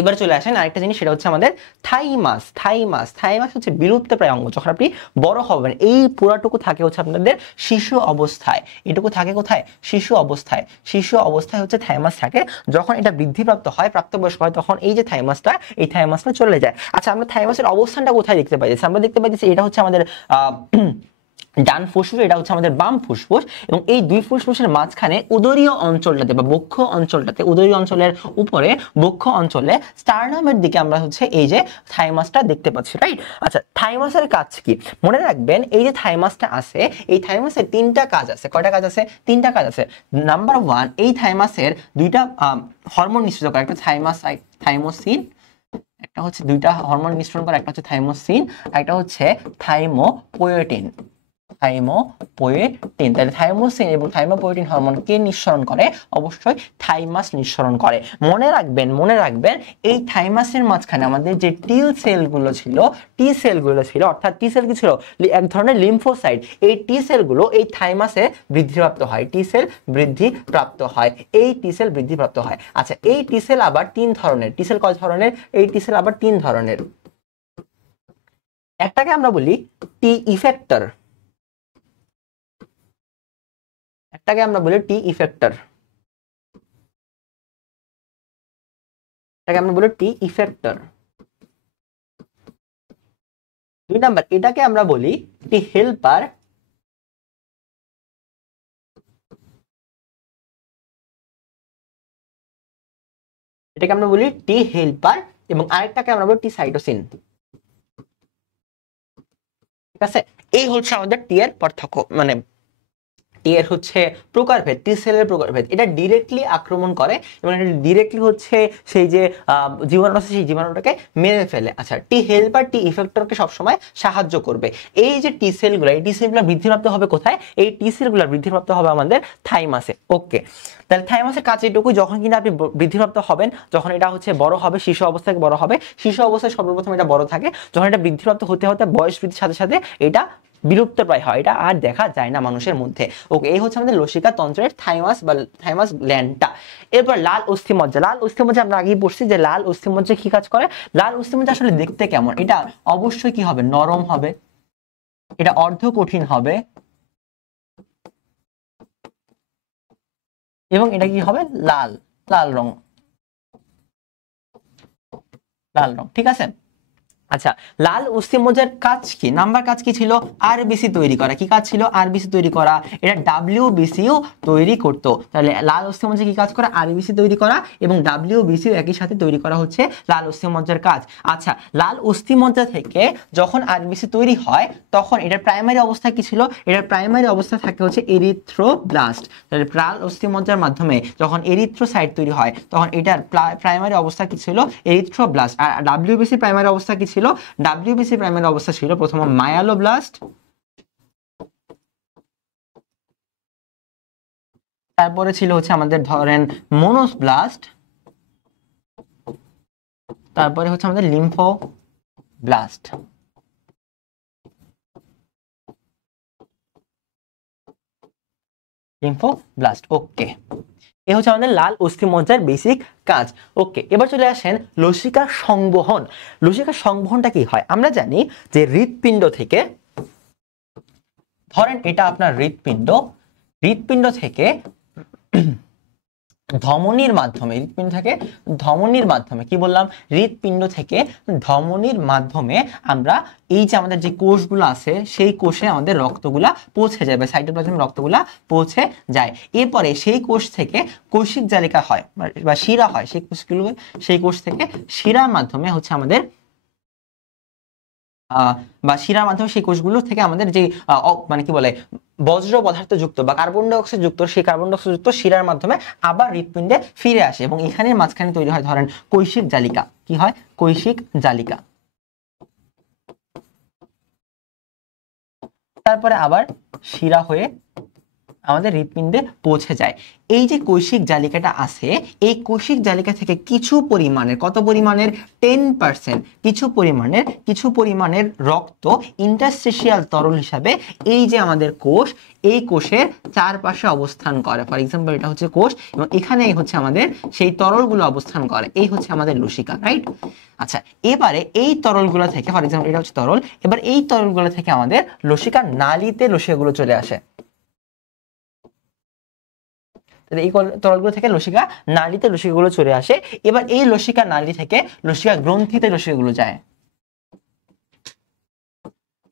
এবার চলে আসেন আরেকটা জিনিস, সেটা হচ্ছে আমাদের থাইমাস। থাইমাস, থাইমাস হচ্ছে বিলুপ্তপ্রায় অঙ্গ। যখন আপনি বড় হবেন এই পুরাটুকু থাকে হচ্ছে আপনাদের শিশু অবস্থায়। এটুকু থাকে কোথায়? শিশু অবস্থায়। শিশু অবস্থায় হচ্ছে থাইমাস থাকে। যখন এটা বৃদ্ধিপ্রাপ্ত হয়, প্রাপ্তবয়স্ক হয়, তখন এই যে থাইমাসটা, এই থাইমাসটা চলে যায়। আচ্ছা, আমরা থাইমাসের অবস্থানটা কোথায় দেখতে পাইছি? আমরা দেখতে পাইছি এটা হচ্ছে আমাদের ডান ফুসফুস, এটা হচ্ছে আমাদের বাম ফুসফুস, এবং এই দুই ফুসফুসের মাঝখানে উদরীয় অঞ্চলটাতে বা বক্ষ অঞ্চলটাতে, উদরীয় অঞ্চলের উপরে বক্ষ অঞ্চলে স্টার্নামের দিকে আমরা হচ্ছে এই যে থাইমাসটা দেখতে পাচ্ছি, রাইট? আচ্ছা, থাইমাসের কাজ কি? মনে রাখবেন, এই যে থাইমাসটা আছে, এই থাইমাসের তিনটা কাজ আছে। কয়টা কাজ আছে? তিনটা কাজ আছে। নাম্বার 1, এই থাইমাসের দুইটা হরমোন নিঃসৃত করে। একটা থাইমোসিন, একটা হচ্ছে দুইটা হরমোন নিঃসরণ করে, একটা হচ্ছে থাইমোসিন, একটা হচ্ছে থাইমোপোয়েটিন। থাইমোপোয়েটিন। তাহলে থাইমোসিন এবং থাইমোপোয়েটিন হরমোন কে নিঃসরণ করে? অবশ্যই থাইমাস নিঃসরণ করে। মনে রাখবেন, মনে রাখবেন, এই থাইমাসের মাঝখানে আমাদের যে টি সেলগুলো ছিল, অর্থাৎ টি সেল কি ছিল? এক ধরনের লিম্ফোসাইট। এই টি সেলগুলো এই থাইমাসে বৃদ্ধিপ্রাপ্ত হয়। টি সেল বৃদ্ধিপ্রাপ্ত হয়। এই টি সেল বৃদ্ধিপ্রাপ্ত হয়। আচ্ছা, এই টি সেল আবার 3 ধরনের। টি সেল কয় ধরনের? এই টি সেল আবার 3 ধরনের। একটাকে আমরা বলি টি ইফেক্টর, একটাকে আমরা বলি টি ইফেক্টর, এটাকে আমরা বলি টি ইফেক্টর। 2 নাম্বার, এটাকে আমরা বলি টি হেল্পার, এটাকে আমরা বলি টি হেল্পার, এবং আরেকটাকে আমরা বলি টি সাইটোসিন। ঠিক আছে? এই হচ্ছে আমাদের টি এর পার্থক্য, মানে টি এর হচ্ছে প্রকারভেদ, টি সেলের প্রকারভেদ। এটা ডিরেক্টলি আক্রমণ করে এবং এটা ডিরেক্টলি হচ্ছে সেই যে জীবাণু আছে সেই জীবাণুটাকে মেরে ফেলে। আচ্ছা, টি হেল্পার, টি ইফেক্টরকে সবসময় সাহায্য করবে। এই যে টি সেলগুলো, এই টি সেলগুলো বৃদ্ধিপ্রাপ্ত হবে কোথায়? এই টি সেলগুলো বৃদ্ধিপ্রাপ্ত হবে আমাদের থাইমাসে। ওকে, তাহলে থাইমাসের কাজ এটুকু। যখন কিনা আপনি বৃদ্ধিপ্রাপ্ত হবেন, যখন এটা হচ্ছে বড় হবে, শিশু অবস্থায় বড় হবে, শিশু অবস্থায় সর্বপ্রথম এটা বড় থাকে। যখন এটা বৃদ্ধিপ্রাপ্ত হতে হতে বয়স বৃদ্ধির সাথে সাথে এটা বিলুপ্তপ্রায় হয়, এটা আর দেখা যায় না মানুষের মধ্যে। ওকে, এই হচ্ছে আমাদের লসিকা তন্ত্রের থাইমাস বা থাইমাস গ্ল্যান্ডটা। এরপর লাল অস্থিমজ্জা। লাল অস্থিমজ্জা আমরা আগেই পড়ছি যে লাল অস্থিমজ্জা কি কাজ করে। লাল অস্থিমজ্জা আসলে দেখতে কেমন? এটা অবশ্যই কি হবে? নরম হবে, এটা অর্ধ কঠিন হবে, এবং এটা কি হবে? লাল, লাল রং, লাল রং। ঠিক আছে? আচ্ছা, লাল অস্থিমজ্জার কাজ কি? নাম্বার কাজ কি ছিল? আরবিসি তৈরি করা। কি কাজ ছিল? আরবিসি তৈরি করা। এটা ডাব্লিউবিসিও তৈরি করতো। তাহলে লাল অস্থিমজ্জা কি কাজ করে? আরবিসি তৈরি করা, এবং ডাব্লিউবিসিও একই সাথে তৈরি করা হচ্ছে লাল অস্থিমজ্জার কাজ। আচ্ছা, লাল অস্থিমজ্জা থেকে যখন আরবিসি তৈরি হয়, তখন এটার প্রাইমারি অবস্থা কি ছিল? এটার প্রাইমারি অবস্থা থাকে হচ্ছে এরিথ্রোব্লাস্ট। তাহলে লাল অস্থিমজ্জার মাধ্যমে যখন এরিথ্রোসাইট তৈরি হয়, তখন এটার প্রাইমারি অবস্থা কি ছিল? এরিথ্রোব্লাস্ট। আর ডাব্লিউবিসি প্রাইমারি অবস্থা কি ছিল? ডাব্লিউবিসি প্রাইমারি অবস্থা ছিল প্রথম মায়ালোব্লাস্ট, তারপরে ছিল হচ্ছে আমাদের ধরেন মোনোব্লাস্ট, তারপরে হচ্ছে আমাদের লিম্ফোব্লাস্ট। লিম্ফোব্লাস্ট। ওকে, এ হচ্ছে আমাদের লাল অস্থিমজ্জার বেসিক কাজ। ওকে, এবার চলে আসেন লসিকা সংবহন। লসিকা সংবহনটা কি হয়? আমরা জানি যে হৃৎপিণ্ড থেকে, ধরেন এটা আপনার হৃৎপিণ্ড, হৃৎপিণ্ড থেকে ধমনির মাধ্যমে, হৃৎপিণ্ড থেকে ধমনির মাধ্যমে, কি বললাম? হৃৎপিণ্ড থেকে ধমনির মাধ্যমে আমরা এই যে আমাদের যে কোষগুলো আছে সেই কোষে আমাদের রক্তগুলা পৌঁছে যায়, বা সাইটোপ্লাজমে রক্তগুলা পৌঁছে যায়। এরপরে সেই কোষ থেকে কৈশিক জালিকা হয় বা শিরা হয়। সেই কোষগুলো, সেই কোষ থেকে শিরার মাধ্যমে হচ্ছে আমাদের বা শিরার মাধ্যমে সেই কোষগুলো থেকে আমাদের যে মানে কি বলে বজ্র পদার্থ যুক্ত বা কার্বন ডাই অক্সাইড যুক্ত, সেই কার্বন ডাই অক্সাইড যুক্ত শিরার মাধ্যমে আবার হৃৎপিণ্ডে ফিরে আসে এবং এখানের মাঝখানে তৈরি হয় ধরেন কৈশিক জালিকা। কি হয়? কৈশিক জালিকা। তারপরে আবার শিরা হয়ে আমাদের হৃৎপিণ্ডে পৌঁছে যায়। এই যে কৈশিক জালিকাটা আছে, এই কৈশিক জালিকা থেকে কিছু পরিমাণের, কত পরিমাণের? 10%, কিছু পরিমাণের রক্ত ইন্টারস্টিশিয়াল তরল হিসাবে এই যে আমাদের কোষ, এই কোষের চারপাশে অবস্থান করে। ফর এক্সাম্পল এটা হচ্ছে কোষ এবং এখানেই হচ্ছে আমাদের সেই তরলগুলো অবস্থান করে, এই হচ্ছে আমাদের লসিকা, রাইট? আচ্ছা, এবারে এই তরলগুলো থেকে, ফর এক্সাম্পল এটা হচ্ছে তরল, এবার এই তরলগুলো থেকে আমাদের লসিকার নালীতে লসিকাগুলো চলে আসে। এই তরলগুলো থেকে লসিকা নালীতে লসিকাগুলো চলে আসে। এবার এই লসিকা নালী থেকে লসিকা গ্রন্থিতে লসিকাগুলো যায়।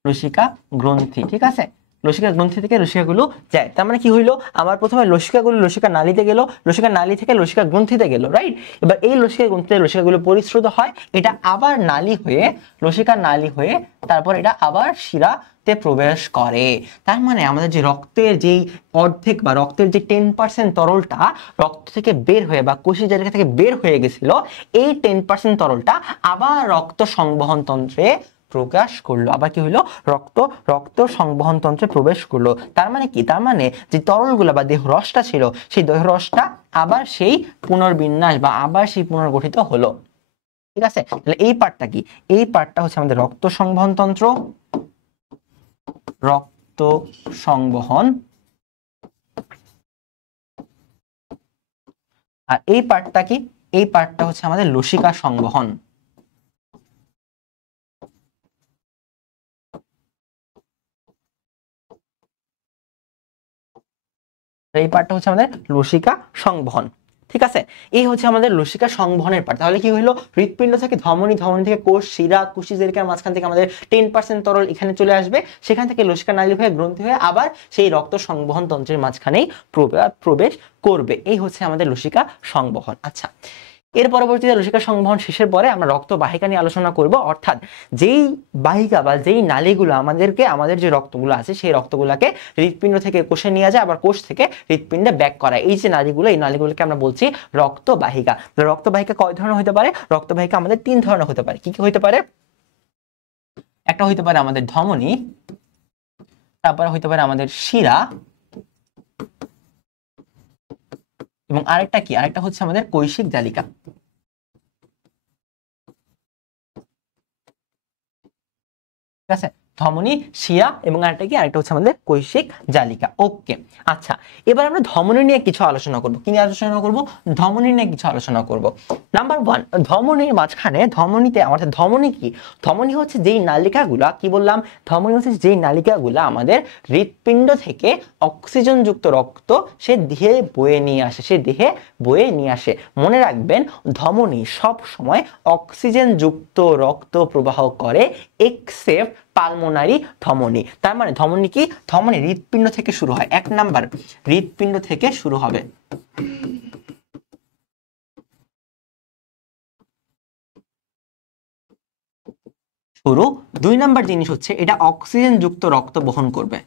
লসিকা গ্রন্থি, ঠিক আছে? লসিকা গ্রন্থি থেকে লসিকাগুলো যায়। তার মানে কি হইলো? আমার প্রথমে লসিকাগুলো লসিকা নালীতে গেল, লসিকা নালী থেকে লসিকা গ্রন্থিতে গেল, রাইট? এবার এই লসিকা গ্রন্থিতে লসিকাগুলো পরিশ্রুত হয়, এটা আবার নালী হয়ে, লসিকা নালী হয়ে তারপর এটা আবার শিরাতে প্রবেশ করে। তার মানে আমাদের যে রক্তের যেই অর্ধেক বা রক্তের যে 10% তরলটা রক্ত থেকে বের হয়ে বা কোষীয় জালিকা থেকে বের হয়ে গেছিল, এই 10% তরলটা আবার রক্ত সংবহন তন্ত্রে প্রকাশ করলো। আবার কি হইলো? রক্ত সংবহন তন্ত্রে প্রবেশ করলো। তার মানে কি? তার মানে যে তরলগুলো বা দেহ রসটা ছিল, সেই দেহ রসটা আবার সেই পুনর্বিন্যাস বা আবার সেই পুনর্গঠিত হলো। ঠিক আছে? তাহলে এই পার্টটা কি? এই পার্টটা হচ্ছে আমাদের রক্ত সংবহন তন্ত্র, রক্ত সংবহন। আর এই পার্টটা কি? এই পার্টটা হচ্ছে আমাদের লসিকা সংবহন। এই পার্টটা হচ্ছে আমাদের লসিকা সংবহন। ঠিক আছে? এই হচ্ছে আমাদের লসিকা সংবহনের পার্ট। তাহলে কি হলো? হৃৎপিণ্ড থেকে ধমনী, ধমনী থেকে কোষ, শিরা, কোষী জালিকার মাঝখান থেকে আমাদের 10% তরল এখানে চলে আসবে, সেখান থেকে লসিকা নালী হয়ে গ্রন্থি হয়ে আবার সেই রক্ত সংবহন তন্ত্রের মাঝখানেই প্রবেশ করবে। এই হচ্ছে আমাদের লসিকা সংবহন। আচ্ছা, এর পরবর্তীতে লসিকা সংবহন শেষের পরে আমরা রক্ত বাহিকা নিয়ে আলোচনা করব, অর্থাৎ যেই বাহিকা বা যেই নালীগুলো আমাদের যে রক্তগুলো আছে সেই রক্তগুলোকে হৃৎপিণ্ড থেকে কোষে নিয়ে যায়, আবার কোষ থেকে হৃৎপিণ্ডে ব্যাক করায়। এই যে নালীগুলো, এই নালীগুলোকে আমরা বলছি রক্তবাহিকা। রক্তবাহিকা কয় ধরনের হতে পারে? রক্তবাহিকা আমাদের 3 ধরনের হতে পারে। কি কি হতে পারে? একটা হইতে পারে আমাদের ধমনী, তারপরে হইতে পারে আমাদের শিরা, এবং আরেকটা কি? আরেকটা হচ্ছে আমাদের কৈশিক জালিকা। ঠিক আছে? ধমনী, শিরা এবং আরেকটা কি? আরেকটা হচ্ছে আমাদের কৈশিক জালিকা। ওকে, আচ্ছা, এবার আমরা ধমনী নিয়ে কিছু আলোচনা করব। কি নিয়ে আলোচনা করব? ধমনী নিয়ে কিছু আলোচনা করব। নাম্বার 1, ধমনীর মাঝখানে, ধমনীতে আমাদের ধমনী কি? ধমনী হচ্ছে যেই নালিকাগুলা, কি বললাম? ধমনী হচ্ছে যেই নালিকাগুলা আমাদের হৃৎপিণ্ড থেকে অক্সিজেনযুক্ত রক্ত সে দেহে বয়ে নিয়ে আসে, মনে রাখবেন, ধমনী সব সময় অক্সিজেনযুক্ত রক্ত প্রবাহ করে এক্সেপ্ট পালমোনারি ধমনী। তার মানে ধমনী কি? ধমনী হৃৎপিণ্ড থেকে শুরু হয়। 1 নাম্বার, হৃৎপিণ্ড থেকে শুরু হবে। শুরু। 2 নাম্বার জিনিস হচ্ছে এটা অক্সিজেন যুক্ত রক্ত বহন করবে।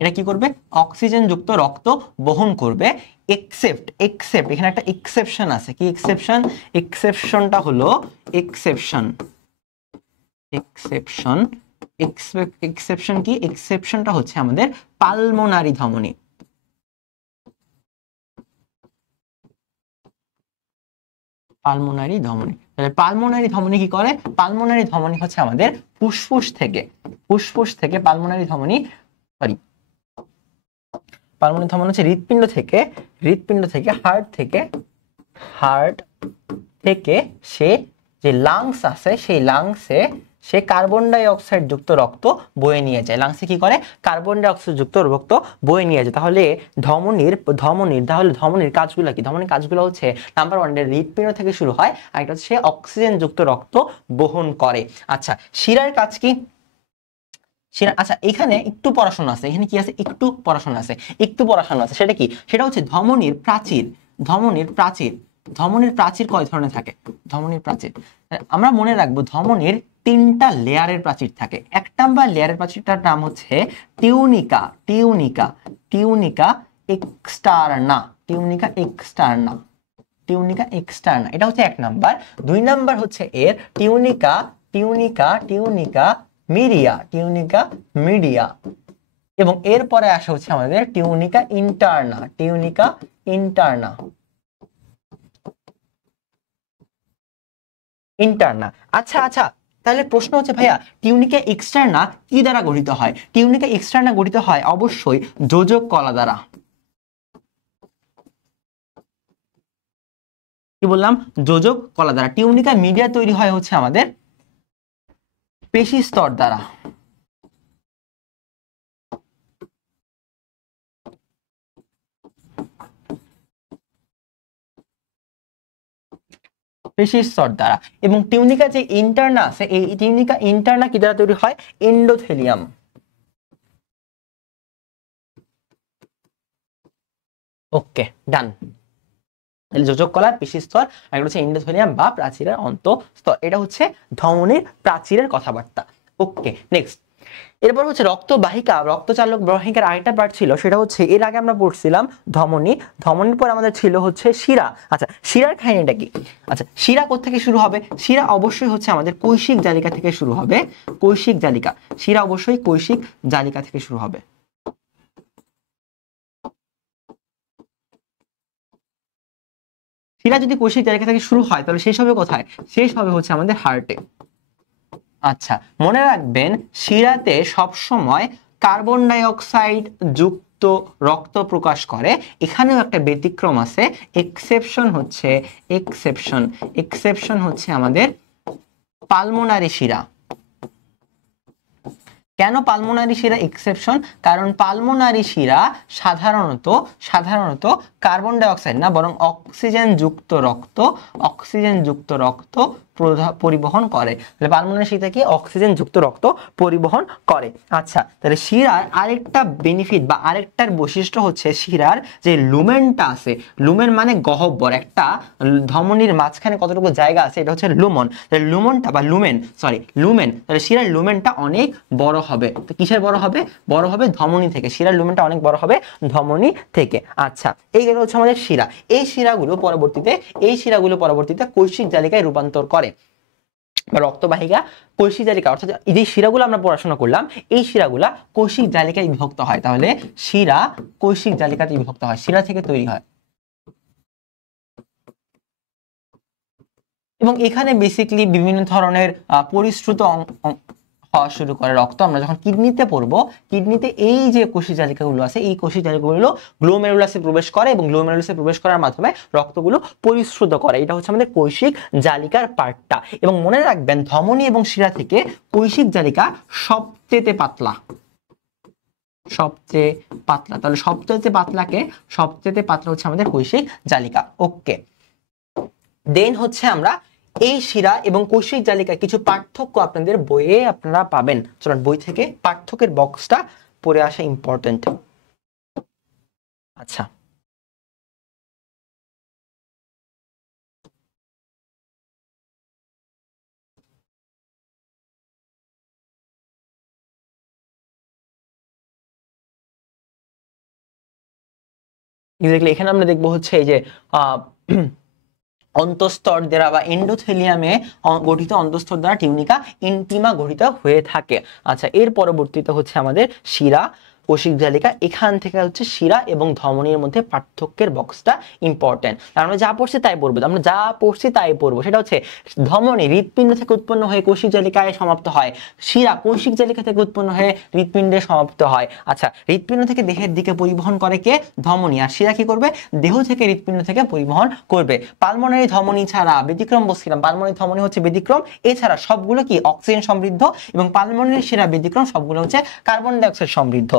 এটা কি করবে? অক্সিজেন যুক্ত রক্ত বহন করবে এক্সেপ্ট এখানে একটা এক্সেপশন আছে। কি এক্সেপশন? এক্সেপশনটা হলো এক্সেপশন কি? এক্সেপশনটা হচ্ছে আমাদের পালমোনারি ধমনী। পালমোনারি ধমনী। তাহলে পালমোনারি ধমনী কি করে? পালমোনারি ধমনী হচ্ছে আমাদের ফুসফুস থেকে পালমোনারি ধমনী, পালমোনারি ধমনী হচ্ছে হৃৎপিণ্ড থেকে হার্ট থেকে সে যে লাংস আছে, সেই লাংসে সে কার্বন ডাই অক্সাইড যুক্ত রক্ত বয়ে নিয়ে যায়। লাংসে কি করে? কার্বন ডাই অক্সাইড যুক্ত রক্ত বয়ে নিয়ে যায়। তাহলে ধমনীর কাজগুলো কি? ধমনীর কাজগুলো হচ্ছে নাম্বার 1, হৃৎপিণ্ড থেকে শুরু হয়, আর একটা হচ্ছে অক্সিজেন যুক্ত রক্ত বহন করে। আচ্ছা, শিরার কাজ কি? আচ্ছা, এখানে একটু পড়াশোনা আছে। এখানে কি আছে? একটু পড়াশোনা আছে। সেটা কি? সেটা হচ্ছে ধমনীর প্রাচীর কয় ধরনের থাকে? ধমনীর প্রাচীর আমরা মনে রাখবো, ধমনীর তিনটা লেয়ারের প্রাচীর থাকে। 1 নাম্বার লেয়ারের প্রাচীরটার নাম হচ্ছে tunica, tunica, tunica externa, tunica externa, tunica externa, এটা হচ্ছে 1 নাম্বার। 2 নাম্বার হচ্ছে এর tunica, tunica, tunica media, tunica media, এবং এরপরে আসা হচ্ছে আমাদের টিউনিকা ইন্টারনা, টিউনিকা ইন্টারনা, ইন্টারনা। আচ্ছা আচ্ছা, তাহলে প্রশ্ন হচ্ছে ভাইয়া টিউনিকা এক্সটার্না কি দ্বারা গঠিত হয়? টিউনিকা এক্সটার্না গঠিত হয় অবশ্যই যোজক কলা দ্বারা। কি বললাম? যোজক কলা দ্বারা। টিউনিকা মিডিয়া তৈরি হয় হচ্ছে আমাদের পেশি স্তর দ্বারা, পেশি স্তর দ্বারা। এবং টিউনিকা যে ইন্টারনা আছে, এই টিউনিকা ইন্টারনা কি দ্বারা তৈরি হয়? এন্ডোথেলিয়াম। ওকে, ডান। যোজক কলার পেশি স্তর, আর হচ্ছে এন্ডোথেলিয়াম বা প্রাচীরের অন্তঃস্তর। এটা হচ্ছে ধমনীর প্রাচীরের কথাবার্তা। ওকে, নেক্সট। এরপর হচ্ছে রক্তবাহিকা, রক্তচালক বাহিকার আরেকটা পার্ট ছিল, সেটা হচ্ছে এর আগে আমরা পড়ছিলাম ধমনী, ধমনীর পর আমাদের ছিল হচ্ছে শিরা। আচ্ছা, শিরার কাহিনীটা কি? আচ্ছা, শিরা কোত্থেকে শুরু হবে? শিরা অবশ্যই হচ্ছে আমাদের কৈশিক জালিকা থেকে শুরু হবে, কৈশিক জালিকা। শিরা অবশ্যই কৈশিক জালিকা থেকে শুরু হবে। শিরা যদি কৈশিক জালিকা থেকে শুরু হয় তাহলে শেষ হবে কোথায়? শেষ হবে হচ্ছে আমাদের হার্টে। আচ্ছা, মনে রাখবেন শিরাতে সবসময় কার্বন ডাই অক্সাইড যুক্ত রক্ত প্রকাশ করে। এখানেও একটা ব্যতিক্রম আছে, এক্সেপশন হচ্ছে, এক্সেপশন, এক্সেপশন হচ্ছে আমাদের পালমোনারি শিরা। কেন পালমোনারি শিরা এক্সেপশন? কারণ পালমোনারি শিরা সাধারণত সাধারণত কার্বন ডাই অক্সাইড না, বরং অক্সিজেন যুক্ত রক্ত, অক্সিজেন যুক্ত রক্ত পরিবহন করে। তাহলে পালমোনারি শিরা কি অক্সিজেন যুক্ত রক্ত পরিবহন করে। আচ্ছা, তাহলে শিরার আরেকটা বেনিফিট বা আরেকটার বৈশিষ্ট্য হচ্ছে শিরার যে লুমেনটা আছে, লুমেন মানে গহ্বর, একটা ধমনীর মাঝখানে কতটুকু জায়গা আছে এটা হচ্ছে লুমন। তাহলে লুমনটা বা লুমেন, সরি লুমেন, তাহলে শিরার লুমেনটা অনেক বড় হবে। তো কিসের বড় হবে? বড় হবে ধমনী থেকে। শিরার লুমেনটা অনেক বড় হবে ধমনী থেকে। আচ্ছা, এই গেল হচ্ছে আমাদের শিরা। এই শিরাগুলো পরবর্তীতে কৈশিক জালিকায় রূপান্তর করে, রক্তবাহিকা কৈশিক জালিকা, অর্থাৎ এই যে শিরাগুলো আমরা পড়াশোনা করলাম, এই শিরাগুলা কৈশিক জালিকায় বিভক্ত হয়। তাহলে শিরা কৈশিক জালিকাতে বিভক্ত হয়, শিরা থেকে তৈরি হয়। এবং এখানে বেসিক্যালি বিভিন্ন ধরনের পরিশ্রুত হওয়া শুরু করে রক্ত। আমরা যখন কিডনিতে পড়বো, কিডনিতে এই যে কোষী জালিকাগুলো আছে, এই কোষী জালিকাগুলো গ্লোমেরুলাসে প্রবেশ করে এবং গ্লোমেরুলাসে প্রবেশ করার মাধ্যমে রক্তগুলো পরিশ্রুত করে। এটা হচ্ছে আমাদের কৈশিক জালিকার পার্টটা। এবং মনে রাখবেন ধমনী এবং শিরা থেকে কৈশিক জালিকা সবচেয়ে পাতলা, সবচেয়ে পাতলা। তাহলে সবচেয়ে পাতলা হচ্ছে আমাদের কৈশিক জালিকা। ওকে, দেন হচ্ছে আমরা এই শিরা এবং কৈশিক জালিকায় কিছু পার্থক্য আপনাদের বইয়ে আপনারা পাবেন। চলুন বই থেকে পার্থক্যের বক্সটা পড়ে আসা ইম্পর্টেন্ট। আচ্ছা, এক্স্যাক্টলি এখানে আমরা দেখবো হচ্ছে এই যে অন্তঃস্তর দ্বারা বা এন্ডোথেলিয়ামে গঠিত অন্তঃস্তর দ্বারা টিউনিকা ইন্টিমা গঠিত হয়ে থাকে। আচ্ছা, এর পরবর্তীতে হচ্ছে আমাদের শিরা কোষিক জালিকা। এখান থেকে হচ্ছে শিরা এবং ধমনীর মধ্যে পার্থক্যের বক্সটা ইম্পর্টেন্ট। আমরা যা পড়ছি তাই পড়বো, আমরা যা পড়ছি তাই পড়বো। সেটা হচ্ছে ধমনী হৃৎপিণ্ড থেকে উৎপন্ন হয়ে কোষিক জালিকায় সমাপ্ত হয়, শিরা কৈশিক জালিকা থেকে উৎপন্ন হয়ে হৃৎপিণ্ডে সমাপ্ত হয়। আচ্ছা, হৃৎপিণ্ড থেকে দেহের দিকে পরিবহন করে কে? ধমনী। আর শিরা কি করবে? দেহ থেকে হৃৎপিণ্ড থেকে পরিবহন করবে। পালমোনারি ধমনী ছাড়া, ব্যতিক্রম বলছিলাম, পালমোনারি ধমনী হচ্ছে ব্যতিক্রম, এছাড়া সবগুলো কি অক্সিজেন সমৃদ্ধ, এবং পালমোনারি শিরা ব্যতিক্রম, সবগুলো হচ্ছে কার্বন ডাই অক্সাইড সমৃদ্ধ।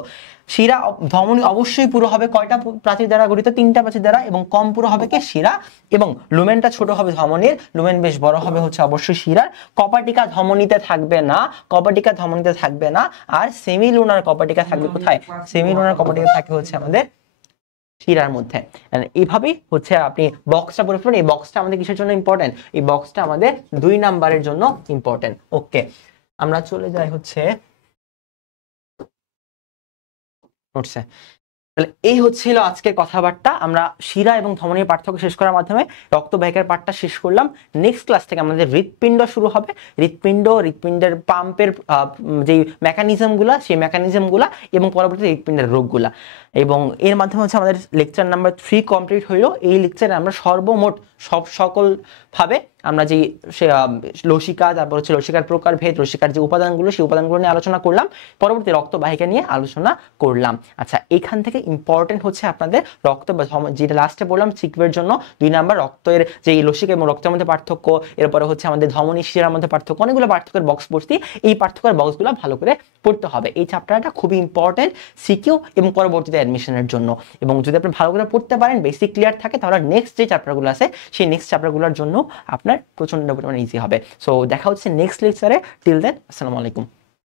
শিরা ধমনী অবশ্যই পুরো হবে কয়টা প্রাচীর দ্বারা গঠিত? 3টা প্রাচীর দ্বারা। এবং কম পুরো হবে কে? শিরা। এবং লুমেনটা ছোট হবে ধমনীর, লুমেন বেশ বড় হবে হচ্ছে অবশ্যই শিরার। কপাটিকা ধমনীতে থাকবে না, কপাটিকা ধমনীতে থাকবে না। আর সেমিলুনার কপাটিকা থাকবে কোথায়? সেমিলুনার কপাটিকা থাকে হচ্ছে আমাদের শিরার মধ্যে। And এইভাবেই হচ্ছে আপনি বক্সটা পড়ে ফেলুন। এই বক্সটা আমাদের কিসের জন্য ইম্পর্টেন্ট? এই বক্সটা আমাদের 2 নাম্বারের জন্য ইম্পর্টেন্ট। ওকে, আমরা চলে যাই হচ্ছে নোটসে। তাহলে এই হচ্ছিল আজকের কথাবার্তা। আমরা শিরা এবং ধমনীর পার্থক্য শেষ করার মাধ্যমে রক্তবাহিকার পার্টটা শেষ করলাম। নেক্সট ক্লাস থেকে আমাদের হৃৎপিণ্ড শুরু হবে। হৃৎপিণ্ডের পাম্পের যে মেকানিজমগুলা, সেই মেকানিজমগুলা এবং পরবর্তীতে হৃৎপিণ্ডের রোগগুলা, এবং এর মাধ্যমে হচ্ছে আমাদের লেকচার নাম্বার 3 কমপ্লিট হইলো। এই লেকচারে আমরা সর্বমোট সকল ভাবে আমরা যে লসিকা, তারপর হচ্ছে লসিকার প্রকারভেদ, লসিকার যে উপাদানগুলো, সেই উপাদানগুলো নিয়ে আলোচনা করলাম। পরবর্তী রক্তবাহিকা নিয়ে আলোচনা করলাম। আচ্ছা, এখান থেকে ইম্পর্টেন্ট হচ্ছে আপনাদের রক্ত, যেটা লাস্টে বললাম সিকভের জন্য 2 নাম্বার, রক্তের যে লসিকা এবং রক্তের মধ্যে পার্থক্য, এরপরে হচ্ছে আমাদের ধমনী শিরার মধ্যে পার্থক্য, অনেকগুলো পার্থক্যের বক্স পড়ছি। এই পার্থক্যের বক্সগুলো ভালো করে পড়তে হবে। এই চ্যাপ্টারটা খুবই ইম্পর্টেন্ট সিকিউ এবং পরবর্তীতে অ্যাডমিশনের জন্য। এবং যদি আপনি ভালো করে পড়তে পারেন, বেসিক ক্লিয়ার থাকে, তাহলে নেক্সট যে চ্যাপ্টারগুলো আছে সেই নেক্সট চ্যাপ্টারগুলোর জন্য আপনার প্রচন্ড পরিমাণে ইজি হবে। সো দেখা হচ্ছে নেক্সট লেকচারে। টিল দেন, আসসালামু আলাইকুম।